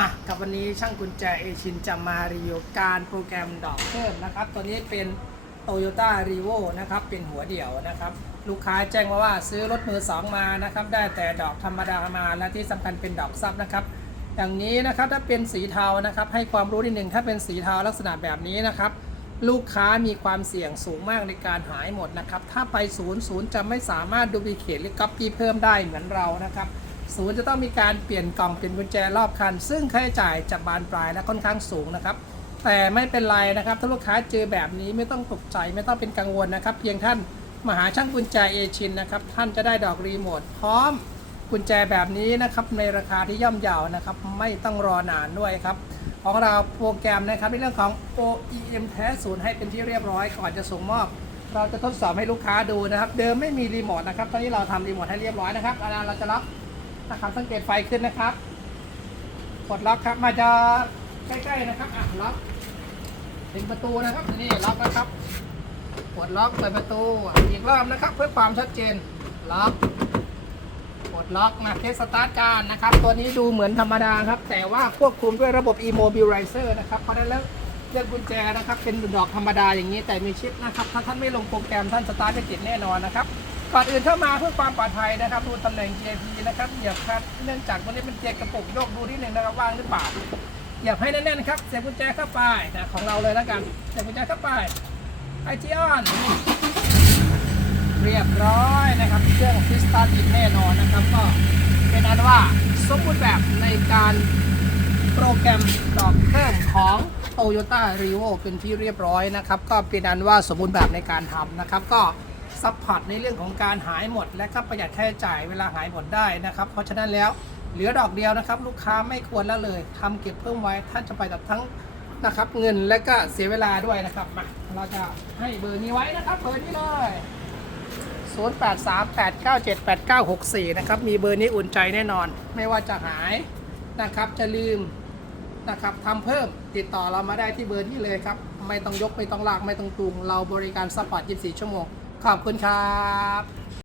มากับวันนี้ช่างกุญแจเอชินจะมารีวิวการโปรแกรมดอกเพิ่มนะครับ ตัวนี้เป็น Toyota r e v o นะครับ เป็นหัวเดี่ยวนะครับ ลูกค้าแจ้งมาว่าซื้อรถมือสองมานะครับ ได้แต่ดอกธรรมดามาและที่สำคัญเป็นดอกซับนะครับ อย่างนี้นะครับถ้าเป็นสีเทานะครับ ให้ความรู้นิดหนึ่งถ้าเป็นสีเทาลักษณะแบบนี้นะครับ ลูกค้ามีความเสี่ยงสูงมากในการหายหมดนะครับ ถ้าไปศูนย์ศูนย์จะไม่สามารถดูบิเคทหรือก๊อปปี้เพิ่มได้เหมือนเรานะครับ ศูนย์จะต้องมีการเปลี่ยนกล่องเปลี่ยนกุญแจรอบคัน ซึ่งค่าใช้จ่ายจะบานปลายและค่อนข้างสูงนะครับ แต่ไม่เป็นไรนะครับ ถ้าลูกค้าเจอแบบนี้ไม่ต้องตกใจไม่ต้องเป็นกังวลนะครับ เพียงท่านมาหาช่างกุญแจเอชินนะครับ ท่านจะได้ดอกรีโมทพร้อมกุญแจแบบนี้นะครับในราคาที่ย่อมเยาวนะครับ ไม่ต้องรอนานด้วยครับของเราโปรแกรมนะครับในเรื่องของ OEM แท้ศูนย์ให้เป็นที่เรียบร้อยก่อนจะส่งมอบ เราจะทดสอบให้ลูกค้าดูนะครับ เดิมไม่มีรีโมทนะครับ ตอนนี้เราทำรีโมทให้เรียบร้อยนะครับอันนั้นเราจะล็อก นะครับสังเกตไฟขึ้นนะครับกดล็อกครับมาจะใกล้ๆนะครับอะล็อกถึงประตูนะครับนี่ล็อกนะครับกดล็อกเปิดประตูอีกรอบนะครับ เพื่อความชัดเจนล็อกกดล็อกมาเทสสตาร์ทการนะครับ ตัวนี้ดูเหมือนธรรมดาครับ แต่ว่าควบคุมด้วยระบบ e-mobilizer นะครับเพราะฉะนั้นแล้วเลือกกุญแจนะครับ เป็นดอกธรรมดาอย่างนี้แต่มีชิปนะครับ ถ้าท่านไม่ลงโปรแกรมท่านสตาร์ทไม่ติดแน่นอนนะครับ ก่อนอื่นเข้ามาเพื่อความปลอดภัยนะครับดูตำแหน่ง JP นะครับเหยียบครับเนื่องจากตัวนี้เป็นเกียร์กระปุกโยกดูที่หนึ่งนะครับว่างหรือเปล่าเหยียบให้แน่นๆครับเสียบกุญแจเข้าไปนะของเราเลยแล้วกันเสียบกุญแจเข้าไปไอจีออนเรียบร้อยนะครับเครื่องพิสตาร์ทติดแน่นอนนะครับก็เป็นอันว่าสมบูรณ์แบบในการโปรแกรมดอกเพิ่มของ Toyota r e v o เป็นที่เรียบร้อยนะครับ ก็เป็นอันว่าสมบูรณ์แบบในการทำนะครับก็ ซัพพอร์ตในเรื่องของการหายหมด และก็ประหยัดค่าใช้จ่ายเวลาหายหมดได้นะครับ เพราะฉะนั้นแล้วเหลือดอกเดียวนะครับ ลูกค้าไม่ควรละเลยทำเก็บเพิ่มไว้ท่านจะไปกับทั้งนะครับ เงินและก็เสียเวลาด้วยนะครับมาเราจะให้เบอร์นี้ไว้นะครับเบอร์นี้เลย 0838978964 นะครับ มีเบอร์นี้อุ่นใจแน่นอน ไม่ว่าจะหายนะครับ จะลืมนะครับทำเพิ่มติดต่อเรามาได้ที่เบอร์นี้เลยครับ ไม่ต้องยก ไม่ต้องลาก ไม่ต้องจูง เราบริการซัพพอร์ต 24 ชั่วโมง ขอบคุณครับ